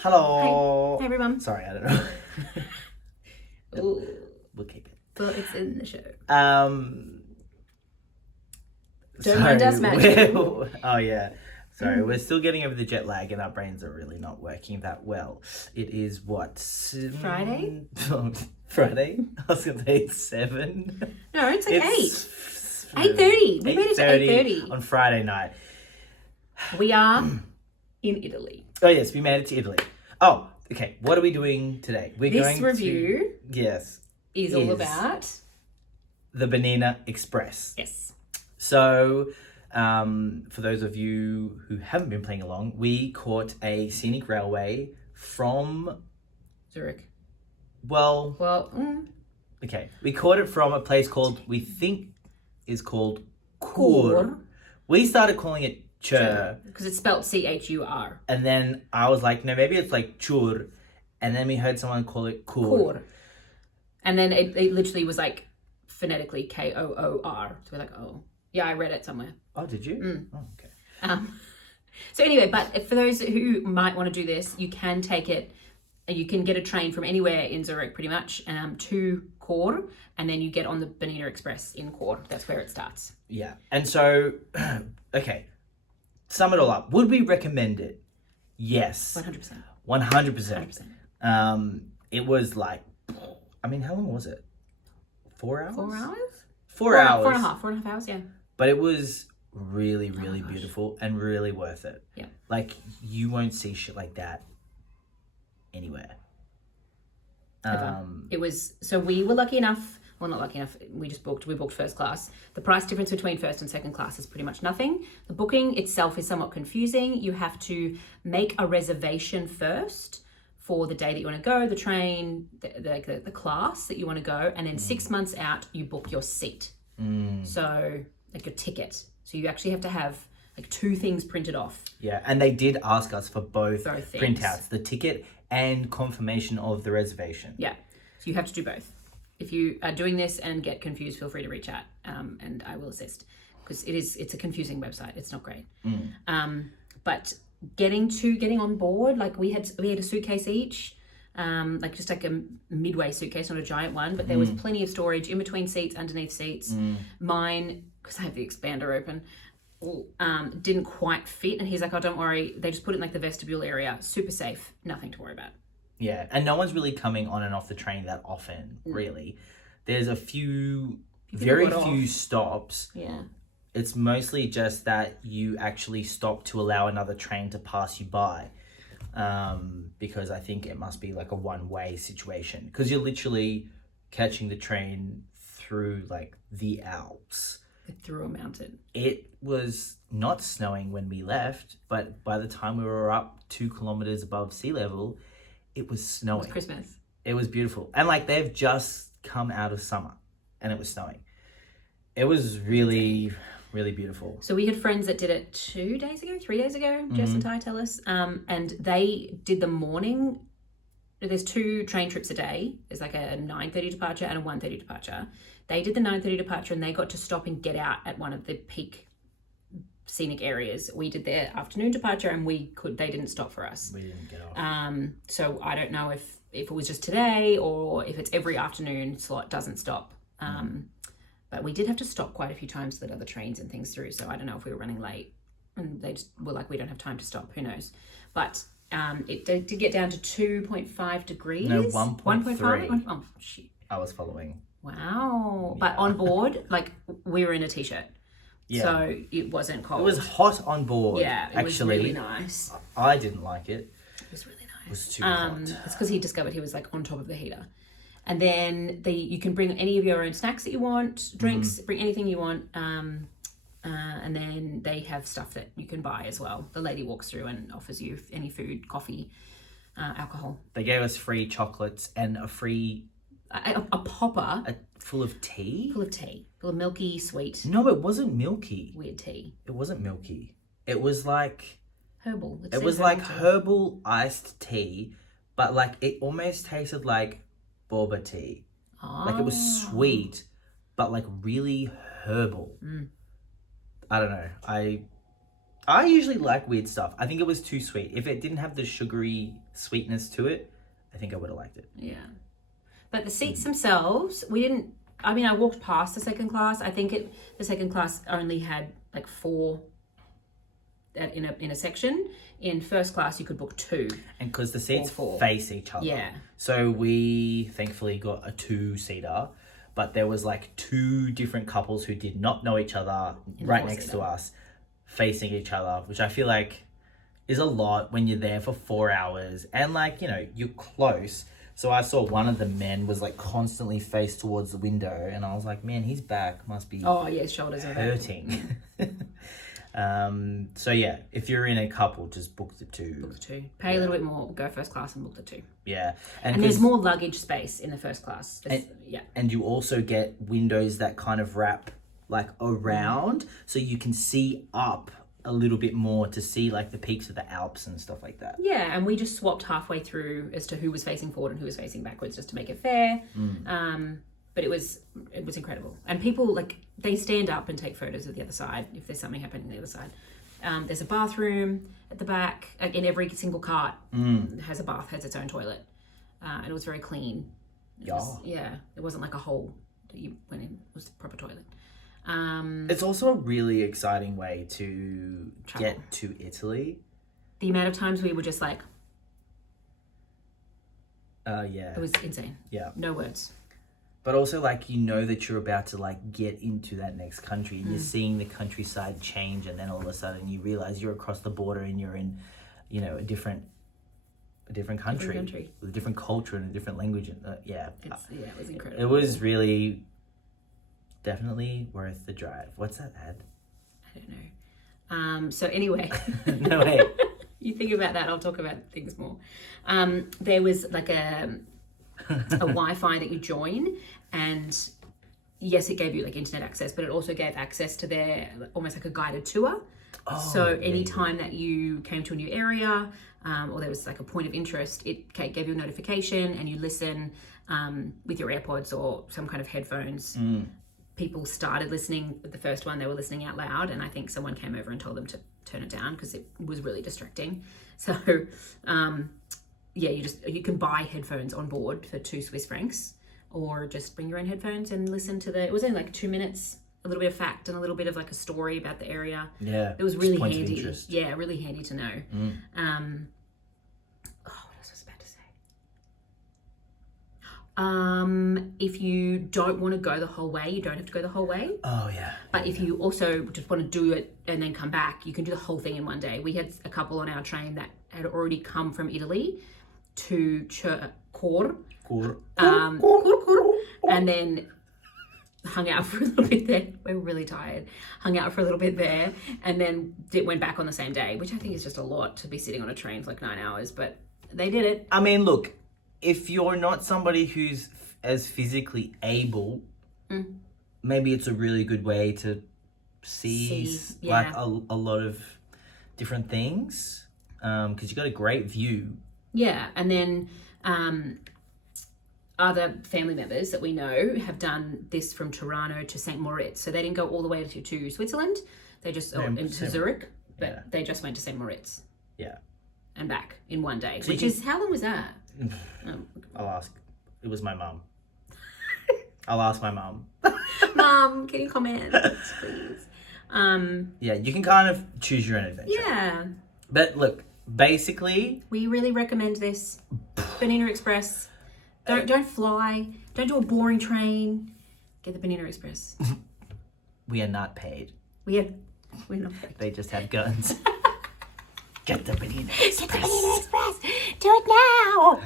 Hello. Hey everyone. Sorry, I don't know. Ooh. We'll keep it. Well, it's in the show. Don't mind us, Magic. Oh yeah. Sorry, we're still getting over the jet lag and our brains are really not working that well. It is what? Friday? Friday? I was going to say it's 7. No, it's like It's 8. 8:30. We made it to 8:30. On Friday night. We are in Italy. Oh yes, we made it to Italy. Oh, okay. What are we doing today? This review is all about the Bernina Express. Yes. So, for those of you who haven't been playing along, we caught a scenic railway from Zurich. Well, okay. We caught it from a place called, we think is called Chur. We started calling it Chur. Because it's spelled Chur. And then I was like, no, maybe it's like Chur. And then we heard someone call it Chur. And then it literally was like phonetically Koor. So we're like, oh. Yeah, I read it somewhere. Oh, did you? Oh, okay. So anyway, but for those who might want to do this, you can take it. You can get a train from anywhere in Zurich, pretty much, to Chur, and then you get on the Bernina Express in Chur. That's where it starts. Yeah, and so, okay, sum it all up. Would we recommend it? Yes. 100%. 100%. It was like, I mean, how long was it? 4 hours? 4 hours? 4 hours. 4.5 hours, yeah. But it was really, really beautiful and really worth it. Yeah. Like, you won't see shit like that anywhere. It was, so we were lucky enough, well, not lucky enough, we booked first class. The price difference between first and second class is pretty much nothing. The booking itself is somewhat confusing. You have to make a reservation first for the day that you want to go, the train, the class that you want to go, and then 6 months out, you book your seat. So, like your ticket. So you actually have to have like 2 things printed off. Yeah, and they did ask us for both things. printouts, the ticket and confirmation of the reservation. Yeah, so you have to do both. If you are doing this and get confused, feel free to reach out, and I will assist, because it's a confusing website. It's not great. But getting on board, like we had a suitcase each, like just like a midway suitcase, not a giant one, but there was plenty of storage in between seats, underneath seats. Mine, because I have the expander open, didn't quite fit, and he's like, oh, don't worry, they just put it in like the vestibule area, super safe, nothing to worry about. Yeah, and no one's really coming on and off the train that often, really. There's a few, very few stops. Yeah. It's mostly just that you actually stop to allow another train to pass you by, because I think it must be like a one-way situation, because you're literally catching the train through like the Alps. Through a mountain. It was not snowing when we left, but by the time we were up 2 kilometers above sea level, it was snowing. It was Christmas. It was beautiful. And like they've just come out of summer and it was snowing. It was really, really beautiful. So we had friends that did it 3 days ago, Jess and Ty tell us. And they did the morning. There's 2 train trips a day. There's like a 9:30 departure and a 1:30 departure. They did the 9:30 departure and they got to stop and get out at one of the peak scenic areas. We did their afternoon departure and they didn't stop for us. We didn't get off. So I don't know if it was just today or if it's every afternoon slot doesn't stop. But we did have to stop quite a few times to let other trains and things through. So I don't know if we were running late and they just were like, we don't have time to stop. Who knows? But it did get down to 2.5 degrees. No, 1.3. Oh, shit. I was following. Wow. Yeah. But on board, like we were in a t-shirt. Yeah. So it wasn't cold. It was hot on board. Yeah, it was really nice. I didn't like it. It was really nice. It was too hot. It's because he discovered he was like on top of the heater. And then you can bring any of your own snacks that you want, drinks, bring anything you want. And then they have stuff that you can buy as well. The lady walks through and offers you any food, coffee, alcohol. They gave us free chocolates and a free... A popper. Full of tea? Full of tea. Full of milky, sweet. No, it wasn't milky. Weird tea. It wasn't milky. It was like... Herbal. It was like herbal iced tea, but like it almost tasted like boba tea. Oh. Like it was sweet, but like really herbal. I don't know. I I usually like weird stuff. I think it was too sweet. If it didn't have the sugary sweetness to it, I think I would have liked it. Yeah. But the seats themselves, we didn't, I mean, I walked past the second class. I think the second class only had like 4 in a section. In first class, you could book 2. And because the seats four. face each other. Yeah. So we thankfully got a 2-seater, but there was like 2 different couples who did not know each other right next to us, facing each other, which I feel like is a lot when you're there for 4 hours and like, you know, you're close. So I saw one of the men was like constantly faced towards the window and I was like, man, his back must be his shoulders are hurting. So yeah, if you're in a couple, just book the 2. Book the 2. Pay a little bit more, go first class and book the 2. Yeah. And there's more luggage space in the first class. And you also get windows that kind of wrap like around so you can see up a little bit more to see like the peaks of the Alps and stuff like that. Yeah, and we just swapped halfway through as to who was facing forward and who was facing backwards just to make it fair. But it was incredible. And people like they stand up and take photos of the other side if there's something happening on the other side. There's a bathroom at the back. Like in every single cart has a bath, has its own toilet. And it was very clean. It wasn't like a hole that you went in. It was a proper toilet. It's also a really exciting way to travel. Get to Italy. The amount of times we were just like, yeah, it was insane. Yeah, no words. But also like you know that you're about to like get into that next country and you're seeing the countryside change and then all of a sudden you realize you're across the border and you're in, you know, a different country with a different culture and a different language. And it was incredible. It was really definitely worth the drive. What's that ad? I don't know. So anyway, no way. You think about that. I'll talk about things more. There was like a Wi-Fi that you join, and yes, it gave you like internet access, but it also gave access to their almost like a guided tour. So anytime that you came to a new area, or there was like a point of interest, it gave you a notification, and you listen with your AirPods or some kind of headphones. People started listening with the first one, they were listening out loud, and I think someone came over and told them to turn it down because it was really distracting. So you can buy headphones on board for 2 Swiss francs, or just bring your own headphones and listen to it was only like 2 minutes, a little bit of fact and a little bit of like a story about the area. Yeah, it was really handy. Yeah, really handy to know. What else was I about to say? If you don't want to go the whole way, you don't have to go the whole way. Oh yeah. But if you also just want to do it and then come back, you can do the whole thing in one day. We had a couple on our train that had already come from Italy to Chur, and then hung out for a little bit there. We're really tired. Hung out for a little bit there, and then went back on the same day, which I think is just a lot to be sitting on a train for like 9 hours. But they did it. I mean, look, if you're not somebody who's as physically able, maybe it's a really good way to see like a lot of different things, because you got a great view. Yeah, and then other family members that we know have done this from Tirano to St. Moritz. So they didn't go all the way to Switzerland. They just into Zurich, but they just went to St. Moritz. Yeah, and back in one day. So how long was that? I'll ask. It was my mum. I'll ask my mum. Mum, can you comment, please? Yeah, you can kind of choose your own adventure. Yeah. But look, basically, we really recommend this. Bernina Express. Don't fly. Don't do a boring train. Get the Bernina Express. We are not paid. We're not paid. They just have guns. Get the Bernina Express. Get the Bernina Express. Do it now.